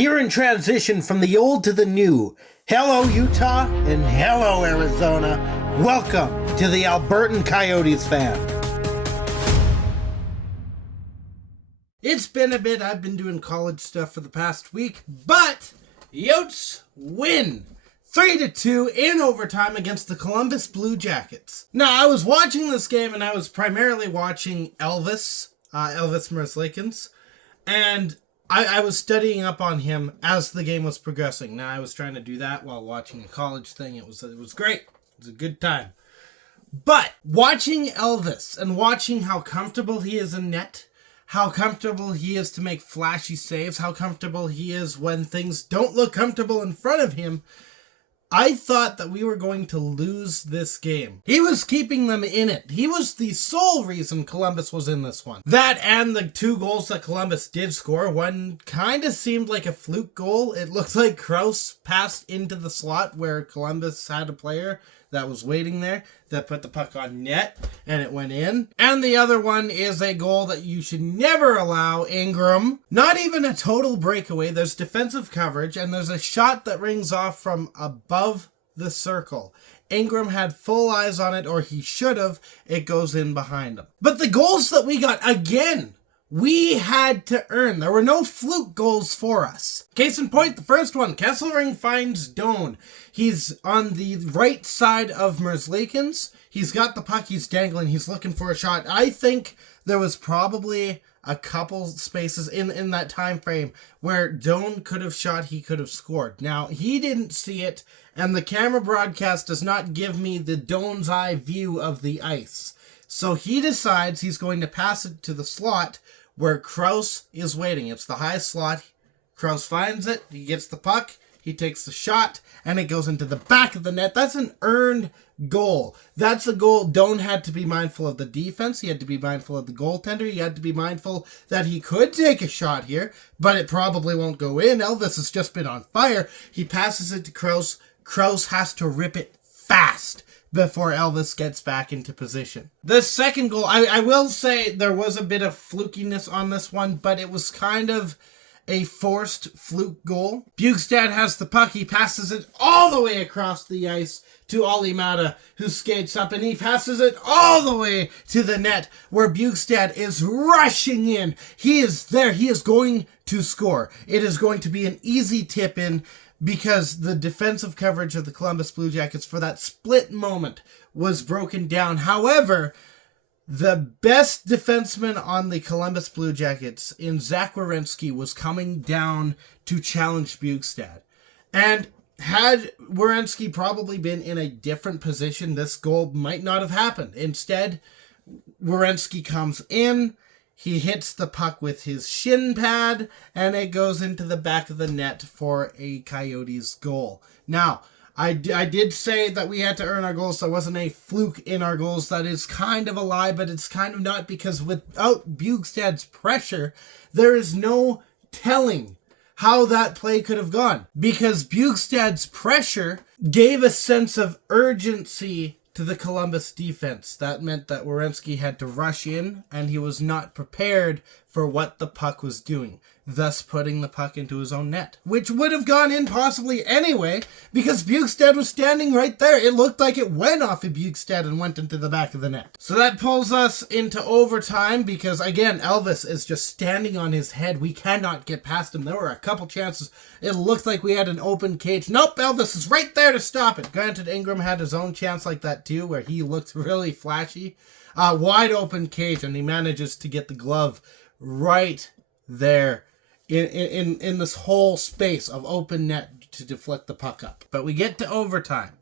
Here in transition from the old to the new. Hello, Utah, and hello, Arizona. Welcome to the Albertan Coyotes Fan. It's been a bit. I've been doing college stuff for the past week, but Yotes win 3-2 in overtime against the Columbus Blue Jackets. Now, I was watching this game, and I was primarily watching Elvis Merzlikins, and I was studying up on him as the game was progressing. Now, I was trying to do that while watching a college thing. It was great. It was a good time. But watching Elvis and watching how comfortable he is in net, how comfortable he is to make flashy saves, how comfortable he is when things don't look comfortable in front of him, I thought that we were going to lose this game. He was keeping them in it. He was the sole reason Columbus was in this one. That and the 2 goals that Columbus did score. One kind of seemed like a fluke goal. It looked like Krause passed into the slot where Columbus had a player that was waiting there that put the puck on net and it went in. And the other one is a goal that you should never allow. Ingram, not even a total breakaway. There's defensive coverage and there's a shot that rings off from above the circle. Ingram had full eyes on it, or he should have. It goes in behind him. But the goals that we got, again, we had to earn. There were no fluke goals for us. Case in point, the first one, Kesselring finds Doan. He's on the right side of Merzlikins. He's got the puck, he's dangling, he's looking for a shot. I think there was probably a couple spaces in that time frame where Doan could have shot, he could have scored. Now, he didn't see it, and the camera broadcast does not give me the Doan's eye view of the ice. So he decides he's going to pass it to the slot where Krause is waiting. It's the high slot. Krause finds it. He gets the puck. He takes the shot, and it goes into the back of the net. That's an earned goal. That's a goal. Doan had to be mindful of the defense. He had to be mindful of the goaltender. He had to be mindful that he could take a shot here, but it probably won't go in. Elvis has just been on fire. He passes it to Krause. Krause has to rip it fast before Elvis gets back into position. The second goal, I will say there was a bit of flukiness on this one, but it was kind of a forced fluke goal. Bjugstad has the puck. He passes it all the way across the ice to Alimata, who skates up, and he passes it all the way to the net where Bjugstad is rushing in. He is there. He is going to score. It is going to be an easy tip in, because the defensive coverage of the Columbus Blue Jackets for that split moment was broken down. However, the best defenseman on the Columbus Blue Jackets in Zach Werenski was coming down to challenge Bjugstad. And had Werenski probably been in a different position, this goal might not have happened. Instead, Werenski comes in. He hits the puck with his shin pad, and it goes into the back of the net for a Coyotes goal. Now, I did say that we had to earn our goals. There wasn't a fluke in our goals. That is kind of a lie, but it's kind of not, because without Bjugstad's pressure, there is no telling how that play could have gone. Because Bjugstad's pressure gave a sense of urgency to the Columbus defense. That meant that Werenski had to rush in, and he was not prepared for what the puck was doing, thus putting the puck into his own net, which would have gone in possibly anyway, because Bjugstad was standing right there. It looked like it went off of Bjugstad and went into the back of the net. So that pulls us into overtime, because again, Elvis is just standing on his head. We cannot get past him. There were a couple chances. It looked like we had an open cage. Nope, Elvis is right there to stop it. Granted, Ingram had his own chance like that too, where he looked really flashy. Wide open cage, and he manages to get the glove right there in this whole space of open net to deflect the puck up. But we get to overtime,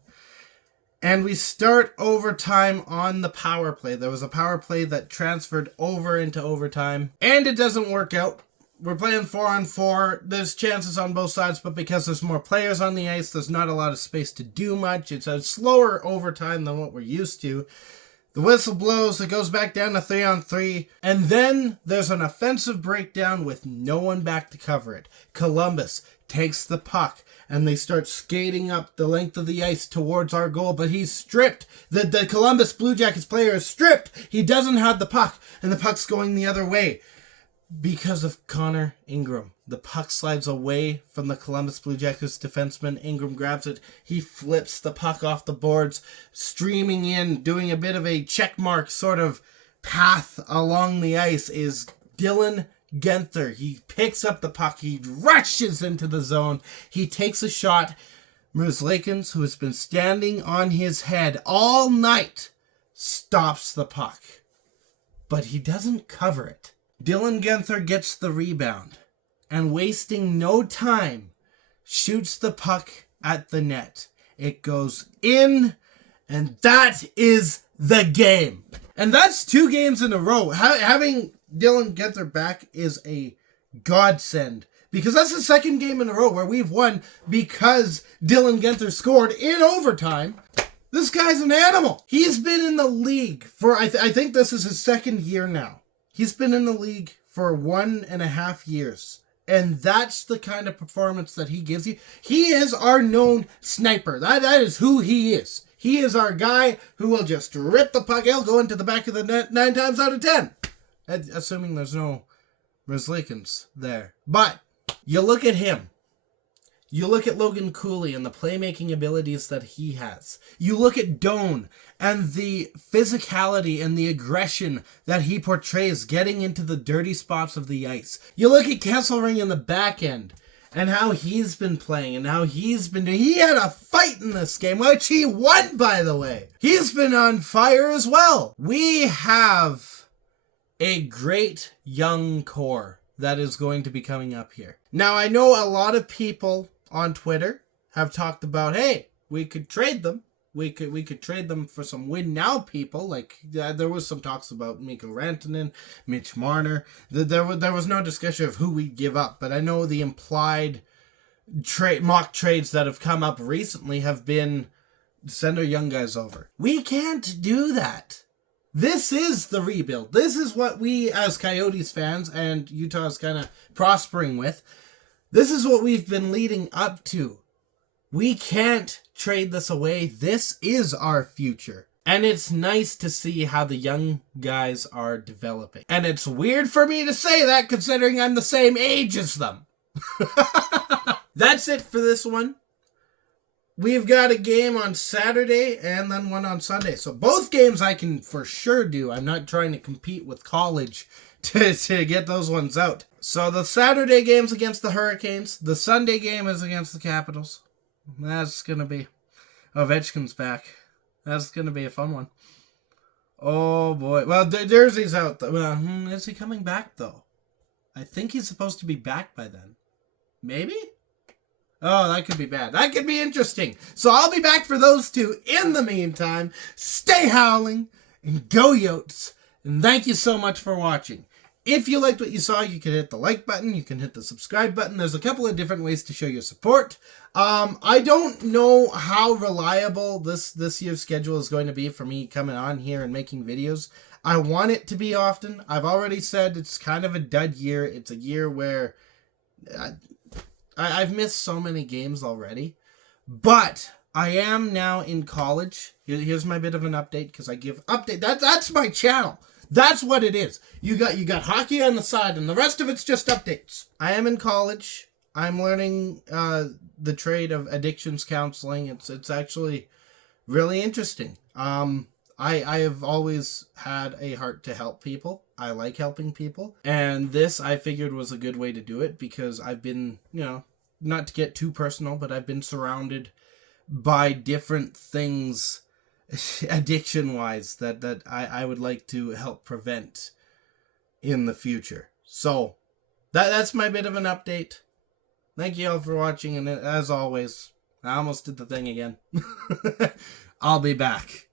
and we start overtime on the power play. There was a power play that transferred over into overtime, and it doesn't work out. We're playing 4-on-4. There's chances on both sides, but because there's more players on the ice, there's not a lot of space to do much. It's a slower overtime than what we're used to. The whistle blows, it goes back down to 3-on-3, and then there's an offensive breakdown with no one back to cover it. Columbus takes the puck, and they start skating up the length of the ice towards our goal, but he's stripped. The Columbus Blue Jackets player is stripped. He doesn't have the puck, and the puck's going the other way. because of Connor Ingram. The puck slides away from the Columbus Blue Jackets defenseman. Ingram grabs it. He flips the puck off the boards, streaming in, doing a bit of a checkmark sort of path along the ice is Dylan Guenther. He picks up the puck. He rushes into the zone. He takes a shot. Merzlikins, who has been standing on his head all night, stops the puck. But he doesn't cover it. Dylan Guenther gets the rebound and, wasting no time, shoots the puck at the net. It goes in, and that is the game. And that's 2 games in a row. Having Dylan Guenther back is a godsend, because that's the 2nd game in a row where we've won because Dylan Guenther scored in overtime. This guy's an animal. He's been in the league for, I think this is his 2nd year now. He's been in the league for 1.5 years. And that's the kind of performance that he gives you. He is our known sniper. That is who he is. He is our guy who will just rip the puck. He'll go into the back of the net 9 times out of 10. Assuming there's no Merzlikins there. But you look at him. You look at Logan Cooley and the playmaking abilities that he has. You look at Doan and the physicality and the aggression that he portrays getting into the dirty spots of the ice. You look at Kesselring in the back end and how he's been playing and how he's been doing. He had a fight in this game, which he won, by the way. He's been on fire as well. We have a great young core that is going to be coming up here. Now, I know a lot of people on Twitter have talked about, hey, we could trade them. We could trade them for some win now people. Like, there was some talks about Mikko Rantanen, Mitch Marner. There was no discussion of who we'd give up, but I know the implied mock trades that have come up recently have been send our young guys over. We can't do that. This is the rebuild. This is what we as Coyotes fans, and Utah is kind of prospering with. This is what we've been leading up to. We can't trade this away. This is our future. And it's nice to see how the young guys are developing. And it's weird for me to say that considering I'm the same age as them. That's it for this one. We've got a game on Saturday and then one on Sunday. So both games I can for sure do. I'm not trying to compete with college to get those ones out. So the Saturday game's against the Hurricanes. The Sunday game is against the Capitals. That's going to be... Ovechkin's back. That's going to be a fun one. Oh, boy. Well, Jersey's out. Is he coming back, though? I think he's supposed to be back by then. Maybe? Oh, that could be bad. That could be interesting. So I'll be back for those 2. In the meantime, stay howling and go Yotes. And thank you so much for watching. If you liked what you saw, you can hit the like button. You can hit the subscribe button. There's a couple of different ways to show your support. I don't know how reliable this year's schedule is going to be for me coming on here and making videos. I want it to be often. I've already said it's kind of a dud year. It's a year where I've missed so many games already. But I am now in college. Here's my bit of an update because I give update. That's my channel. That's what it is. You got hockey on the side, and the rest of it's just updates. I am in college. I'm learning the trade of addictions counseling. It's actually really interesting. I have always had a heart to help people. I like helping people, and this I figured was a good way to do it because I've been, not to get too personal, but I've been surrounded by different things addiction-wise that I would like to help prevent in the future. So, that's my bit of an update. Thank you all for watching, and as always, I almost did the thing again. I'll be back.